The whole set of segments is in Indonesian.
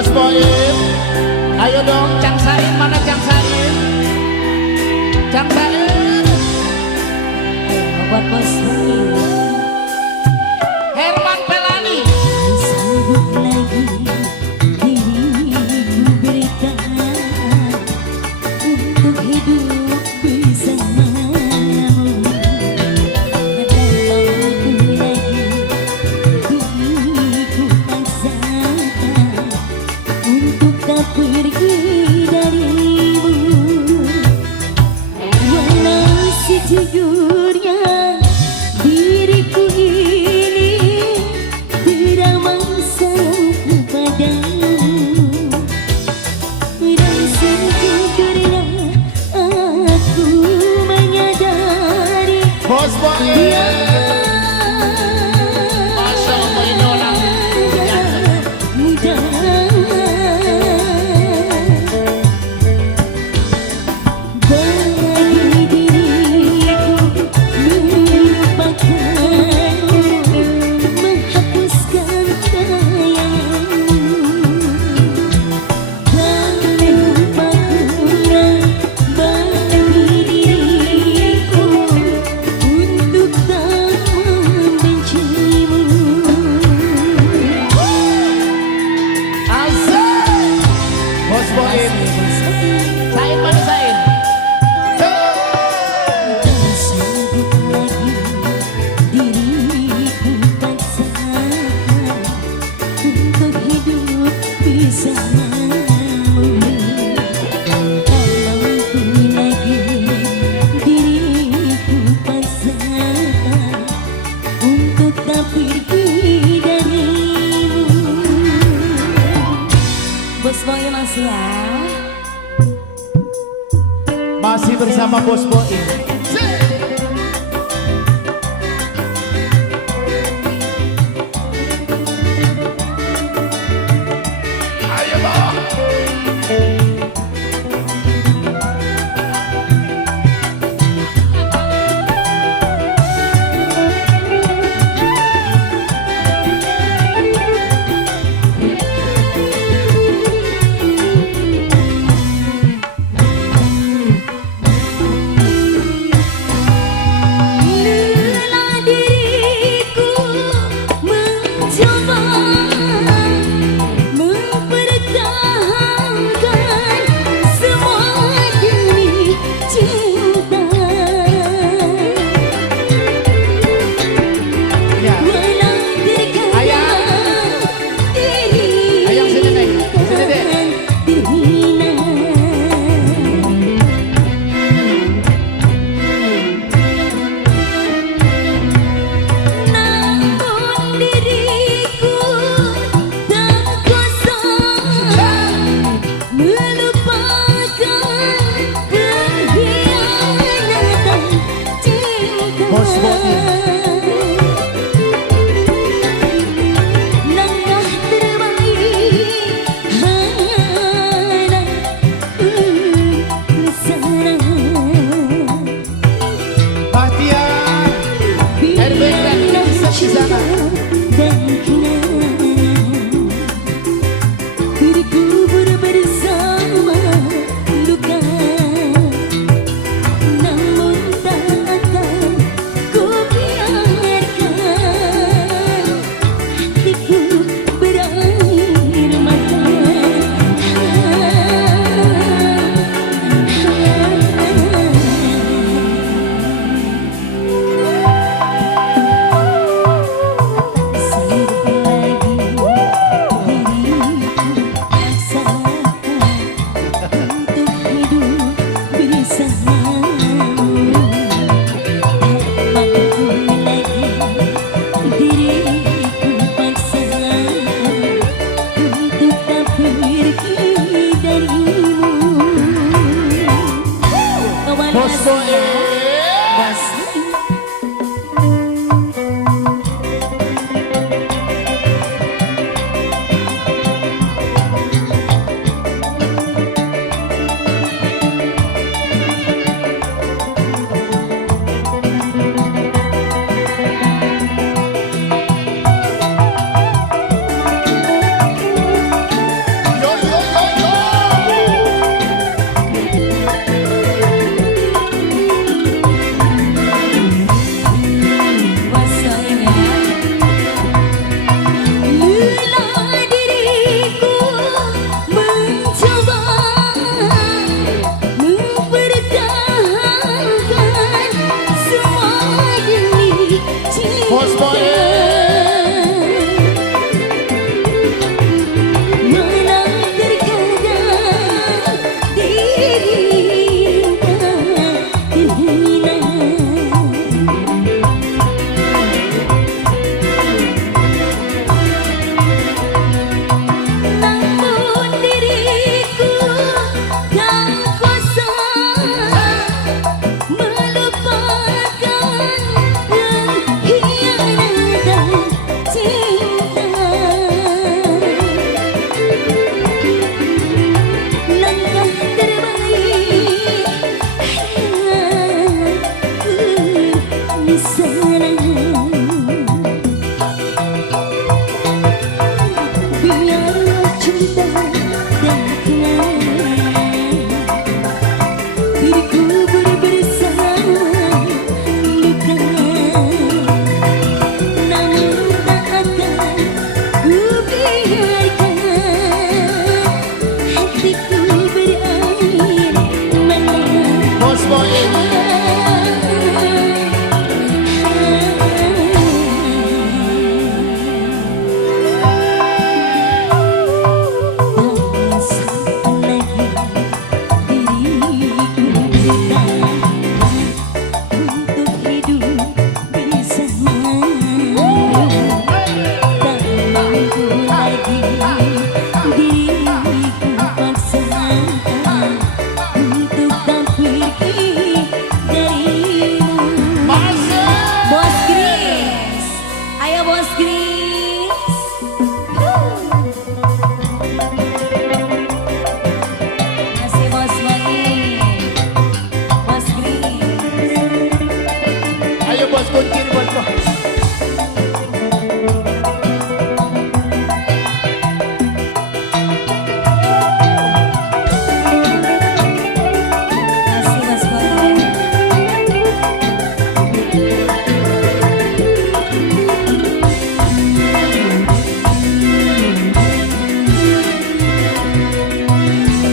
Bos Boim, ayo dong Cang Sain, mana Cang Sain? Cang Sain. Buat Bos Boim. Herman Pelani. Sanggup lagi diriku berikan untuk hidup bersamamu. Pergi darimu, walau sejujurnya diriku ini teramat sayang padamu, dan sejujurnya aku menyadari Bos Boim. Masya Allah, ini orang mudah. Sain mana Sain? Diriku paksakan untuk hidup bersamamu. Kalauku lagi diriku paksakan untuk tak pergi darimu. Bos Boy masih ya. Masih bersama Bos Boim. Ayo bang. Berkubur bersama duka, namun tak akan ku biarkan hatiku berair mata. ya Bos Kris. Masih Bos Bagi, Bos Kris. Ayo bos kunci bos. Masih Bos Bagi.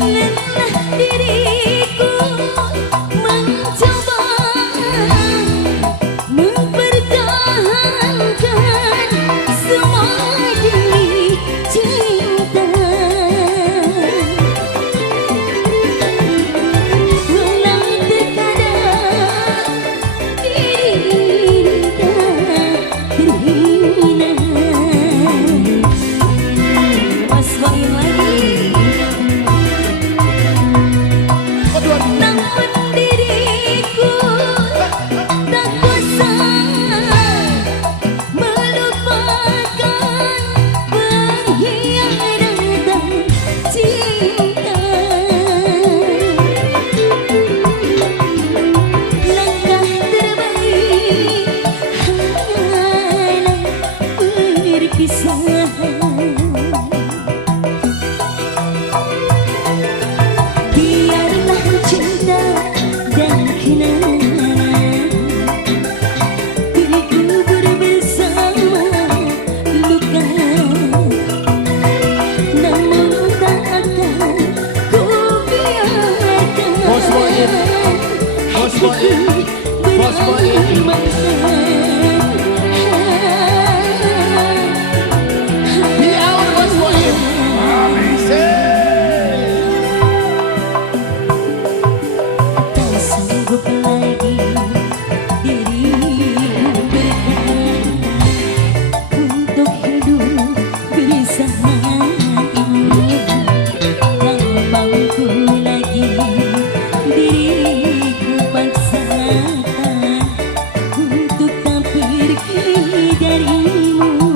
Lelah diriku mencoba mempertahankan semua demi cinta. Walau terkadang diri tak terhina. Mas Boy lagi. Namun diriku tak kuasa melupakan pengkhianatan cinta. Langkah terbaik hanyalah berpisah. Biarlah cinta dan kenangan terkubur bersama luka. Namun tak akan ku biarkan Bos Boim, Bos Boim, Bos Boim. Di awal bos Boim. Tak sanggup lagi diriku bertahan untuk hidup bersamamu. Tak mampu lagi diriku paksakan untuk tak pergi darimu.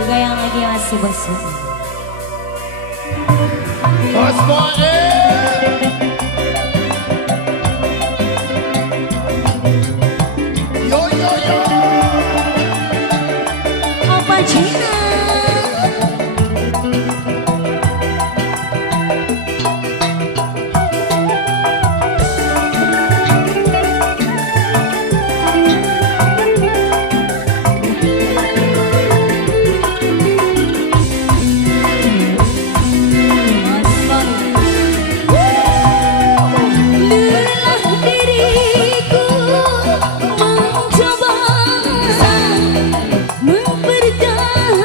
Goyang lagi masih Bos. Bos Boim. Yo yo yo. Opa Cina. Lelah diriku mencoba mempertahankan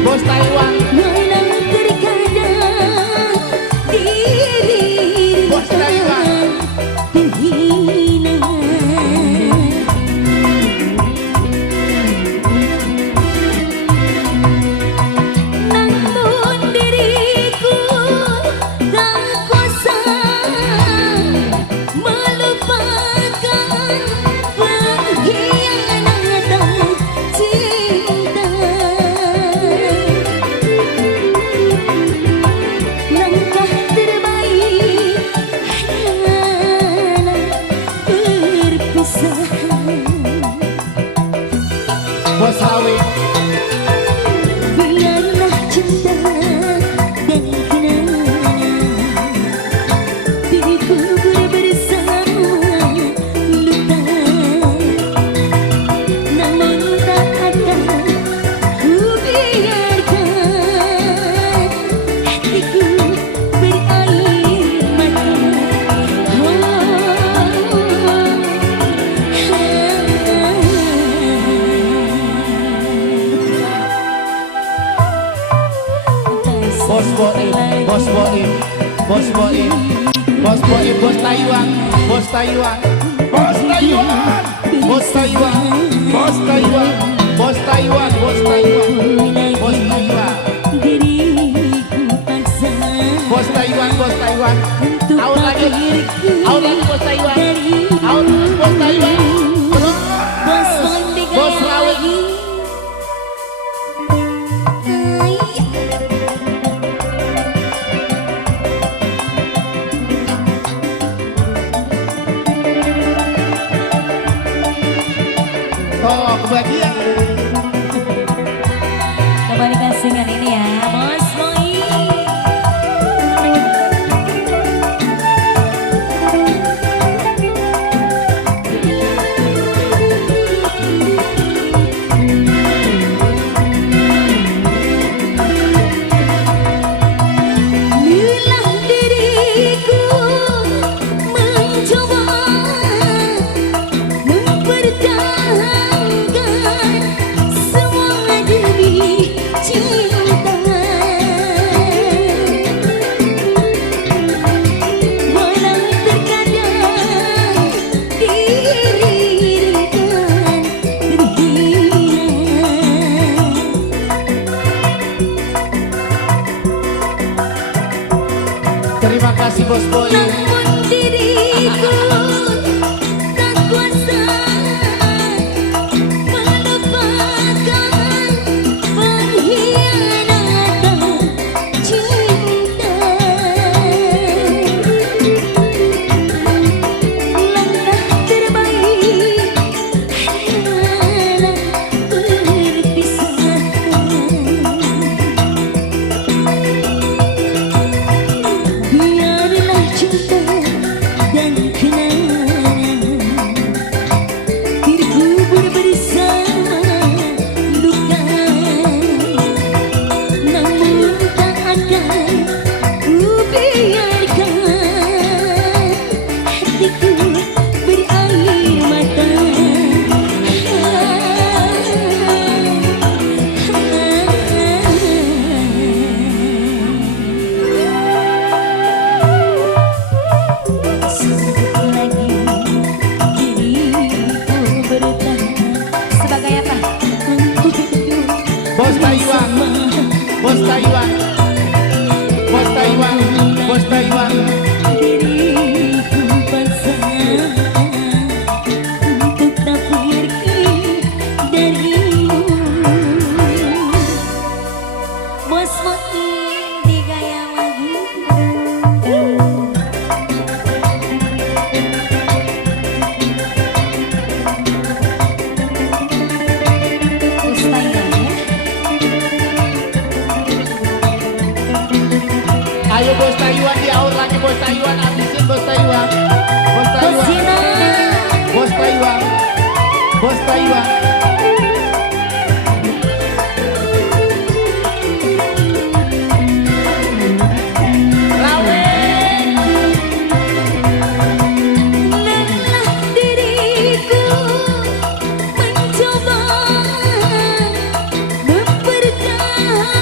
Bos Taiwan. Walau terkadang diri Bos Taiwan. terhina, namun diriku tak kuasa melupakan pengkhianatan cinta. Langkah terbaik hanyalah perpisahan. Bos Rawi. Biarlah cinta dan kenangan dikubur bersama luka, namun tak akan ku biarkan hatiku berair mata. Bos Boim, Bos Boim, Bos Boim, Bos Boim, Bos Taiwan, Bos Taiwan, Bos Taiwan, Bos Taiwan, Bos Taiwan, Bos Taiwan, Bos Taiwan, Bos Taiwan, Diriku paksa Bos Taiwan, Bos Taiwan, untuk out lagi, Bos Taiwan, out Bos Taiwan, terus Bos Bondi Bos Rawi. lagi. Oh kebahagiaan. Kembali kasihkan ini ya, Bos Boy. Bila diriku mencoba mempertahankan semua demi cinta, walau terkadang diri kan terhina. Terima kasih Bos Boim. Namun diriku tak kuasa melupakan pengkhianatan cinta. Langkah terbaik hanyalah perpisahan. Biarlah cinta dan kenangan dikubur bersama luka, namun tak akan ku biarkan hatiku berair mata. Sekali lagi diriku bertahan sebagai apa? Untuk hidup Bos Taiwan, Bos Taiwan, Bos Taiwan, Bos Taiwan. diriku paksa untuk tak pergi darimu. Bos Boim di gaya lagi. Bos Taiwan ya. Ayo Bos Taiwan diaur lagi Bos Taiwan, habisin Bos Taiwan, Bos Bos Taiwan, Cina. Bos Taiwan, Bos Taiwan. Rawi. Lelah diriku mencoba mempertahankan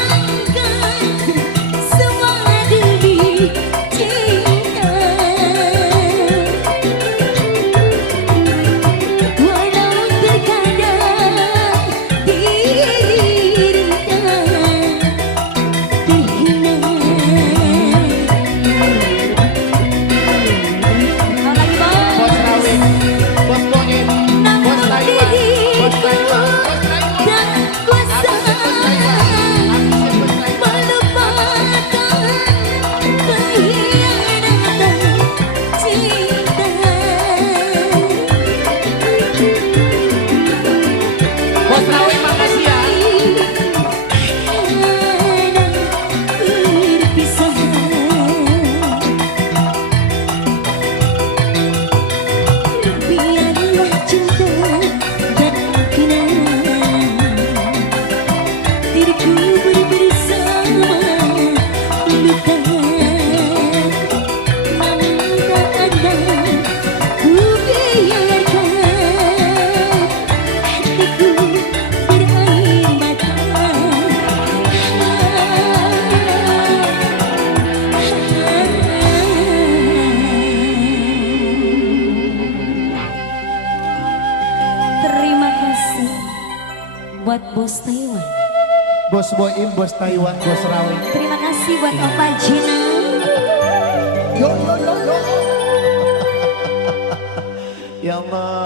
buat bos Taiwan. Bos Boim, bos Taiwan, bos Rawi. Terima kasih buat Opa Jina. Yo yo yo yo. Ya Allah.